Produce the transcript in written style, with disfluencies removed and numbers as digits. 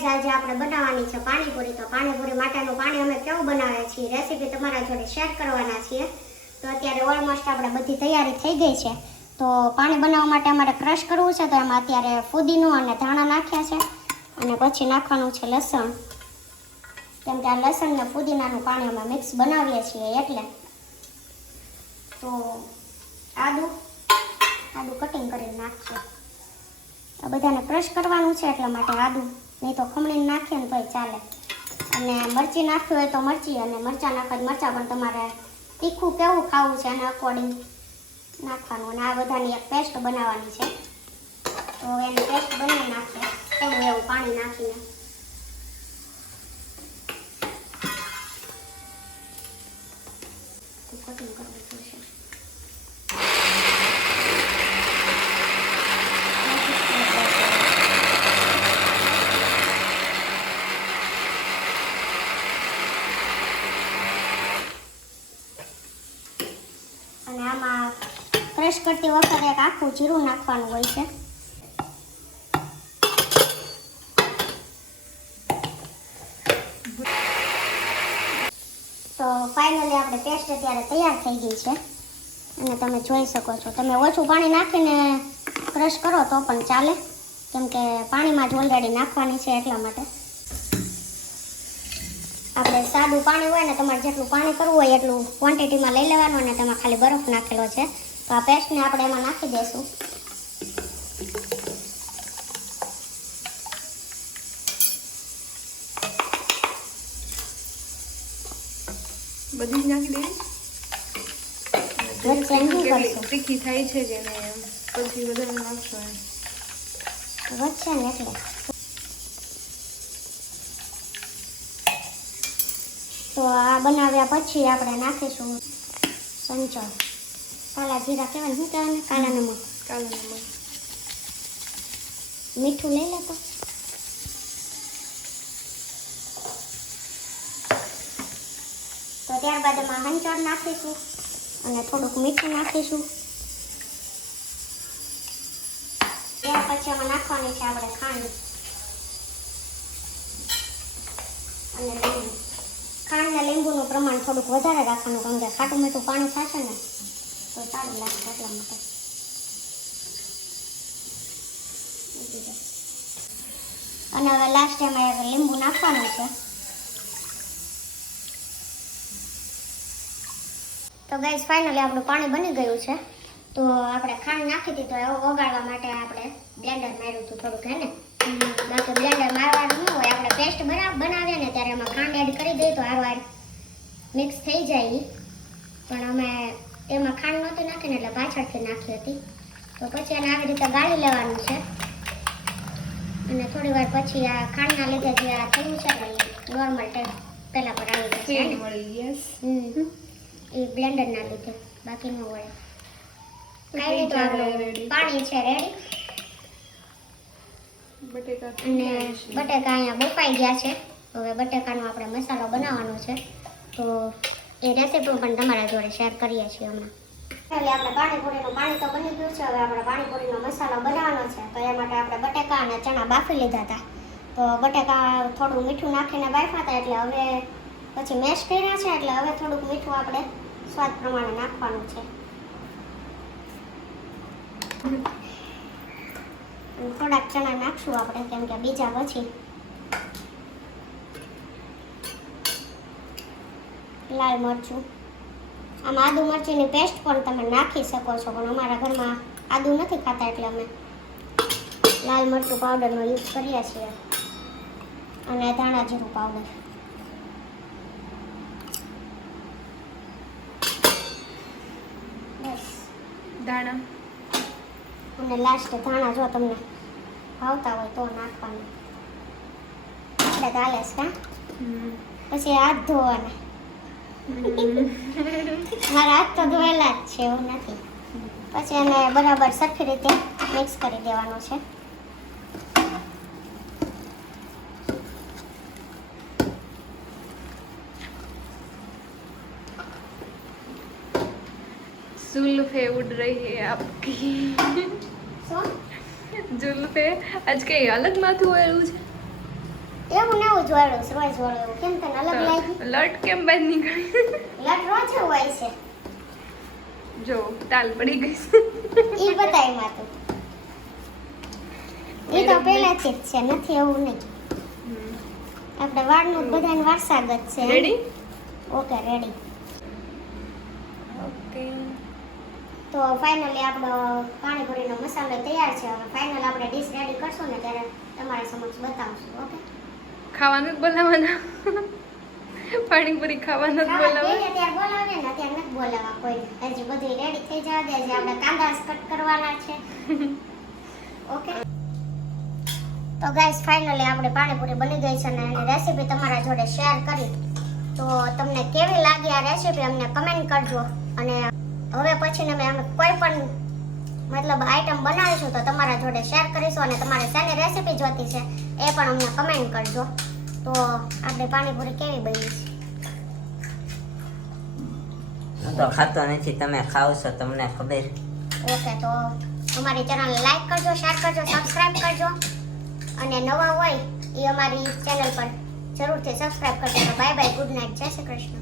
Guys આજે આપણે બનાવવાની છે પાણીપુરી। તો પાણીપુરી માટેનું પાણી અમે કેવું બનાવીએ છીએ રેસીપી તમારા જોડે શેર કરવાના છીએ। તો અત્યારે ઓલમોસ્ટ આપણે બધી તૈયારી થઈ ગઈ છે। તો પાણી બનાવવા માટે અમારે ક્રશ કરવું છે, તો એમાં અત્યારે ફુદીનો અને ધાણા નાખ્યા છે અને પછી નાખવાનું છે લસણ, કેમ કે આ લસણ ને ફુદીનાનું પાણી અમે મિક્સ બનાવીએ છીએ એટલે। તો આદુ કટિંગ કરીને નાખીએ। આ બધાને ક્રશ કરવાનું છે એટલા માટે આદુ, નહીં તો ખમણીને નાખીએ ને તોય ચાલે। અને મરચી નાખવી હોય તો મરચી, અને મરચાં નાખવા મરચાં પણ તમારે તીખું કેવું ખાવું છે એના અકોર્ડિંગ નાખવાનું। અને આ બધાની એક પેસ્ટ બનાવવાની છે, તો એની પેસ્ટ બનાવી નાખીએ થોડું એવું પાણી નાખીને। કટિંગ કરવું પડશે। અને આમાં ક્રશ કરતી વખતે એક આખું જીરું નાખવાનું હોય છે। તો ફાઇનલી આપણે પેસ્ટ અત્યારે તૈયાર થઈ ગઈ છે અને તમે જોઈ શકો છો। તમે ઓછું પાણી નાખીને ક્રશ કરો તો પણ ચાલે, કેમ કે પાણીમાં જ ઓલરેડી નાખવાની છે એટલા માટે। આપણે સાદું પાણી હોય ને, તમારે જેટલું પાણી કરવું હોય એટલું ક્વોન્ટિટીમાં લઈ લેવાનું અને તેમાં ખાલી બરફ નાખેલો છે। તો આ પેસ્ટને આપણે એમાં નાખી દઈશું। બધી જ નાખી દઈએ। તીખી થાય છે કે નહીં પછી વધારે નાખશો વધશે ને એટલે। તો આ બનાવ્યા પછી આપણે નાખીશું સંચળ, કાલા જીરા કહેવાય, શું કહેવાય, કાલા નમક। મીઠું લઈ લેતો। તો ત્યારબાદ એમાં હંચળ નાખીશું અને થોડુંક મીઠું નાખીશું। ત્યાર પછી એમાં નાખવાની છે આપણે ખાંડ અને લીંબુ। ખાંડ ને લીંબુનું પ્રમાણ થોડુંક વધારે રાખવાનું, કેમ કે ખાટું મીઠું પાણી થશે ને તો સારું લાગશે એટલા માટે। અને હવે લાસ્ટ એમાં લીંબુ નાખવાનું છે। તો ગાઈસ ફાઇનલી આપણું પાણી બની ગયું છે। તો આપણે ખાંડ નાખી હતી, તો એવું ઓગાળવા માટે આપણે બ્લેન્ડર માર્યું હતું થોડુંક, હે ને? બાકી બ્લેન્ડર મારવાનું ન હોય, આપણે પેસ્ટ બનાવીએ ને ત્યારે એમાં ખાંડ એડ કરી દઈએ તો હારવાર મિક્સ થઈ જાય। પણ અમે એમાં ખાંડ નહોતી નાખીને એટલે પાછળથી નાખી હતી। તો પછી એને આવી રીતે ગાળી લેવાનું છે અને થોડી વાર પછી આ ખાંડના લીધે જે આ થયું છે ને નોર્મલ ટેસ્ટ પહેલાં પર આવી જશે એ બ્લેન્ડરના લીધે, બાકી ન હોય કાંઈ નહીં। તો આપણું પાણી છે રેડી, અને બટેકા અહીંયા બફાઈ ગયા છે। હવે બટેકાનો આપણે મસાલો બનાવવાનો છે, તો એ રેસીપી પણ તમારા જોડે શેર કરીએ છીએ હમણાં। એટલે આપણે પાણીપુરીનું પાણી તો બની ગયું છે, હવે આપણે પાણીપુરીનો મસાલો બનાવવાનો છે। તો એ માટે આપણે બટેકા અને ચણા બાફી લીધા હતા। તો બટેકા થોડું મીઠું નાખીને બાફ્યા હતા, એટલે હવે પછી મેશ કર્યા છે, એટલે હવે થોડુંક મીઠું આપણે સ્વાદ પ્રમાણે નાખવાનું છે। થોડાક ચણા નાખશું આપણે, કેમ કે બીજા પછી લાલ મરચું, આમાં આદુ મરચીની પેસ્ટ પણ તમે નાખી શકો છો, પણ અમારા ઘરમાં આદુ નથી ખાતા એટલે અમે લાલ મરચું પાવડરનો યુઝ કરીએ છીએ, અને ધાણા જીરું પાવડર। બસ દાણા અને લાસ્ટ ધાણા જો તમને ભાવતા હોય તો નાખવાનું, આપણે ચાલે છે કાં? પછી હાથ ધોવાના। મારા હાથ તો ધોયેલા જ છે, એવું નથી। પછી એને બરાબર સરખી રીતે મિક્સ કરી દેવાનું છે। जुल्फे उड़ रही है आपकी। जुल्फे आज कई अलग माथું વાળું છે। એવું ને એવું જ વાળું છે, રોજ વાળું એવું. કેમ તને અલગ લાગી? લટ કેમ બહાર નીકળી? લટ રોજ હોય છે. જો તાલ પડી ગઈ છે. ઈ બતાય માં તો. ઈ તો પહેલાથી જ છે, નથી એવું નહીં. આપણે વાળનું બધાને વારસાગત છે. રેડી? Okay ready. ઓકે. તો ફાઇનલી આપણો પાણીપુરીનો મસાલો તૈયાર છે. હવે ફાઇનલ આપણે ડીશ રેડી કરશું ને ત્યારે તમારા સમક્ષ બતાવશું. ઓકે ખાવાનું જ બોલાવવાના. પાણીપુરી ખાવાનું જ બોલાવવા. અત્યારે બોલાવે ને અત્યારે નથી બોલાવવા કોઈ. હજી બધી રેડી થઈ જવા દે. હજી આપણે કાંદા કટ કરવાના છે. ઓકે તો ગાઈસ ફાઇનલી આપણે પાણીપુરી બની ગઈ છે અને એની રેસીપી તમારા જોડે શેર કરી. તો તમને કેવી લાગી આ રેસીપી અમને કમેન્ટ કરજો. અને હવે પછી અમે કોઈ પણ મતલબ આઈટમ બનાવીશું તો તમારા જોડે શેર કરીશું. અને તમારે શેની રેસીપી જોતી છે એ પણ અમને કમેન્ટ કરજો. તો આપણે પાણીપુરી કેવી બની છે? હું તો ખાતો નથી, તમે ખાવ છો, તમને ખબર. ઓકે તો અમારી ચેનલ લાઈક કરજો, શેર કરજો, સબસ્ક્રાઇબ કરજો. અને નવા હોય એ અમારી ચેનલ પર જરૂરથી સબસ્ક્રાઇબ કરજો. બાય બાય, ગુડ નાઇટ, જય શ્રી કૃષ્ણ.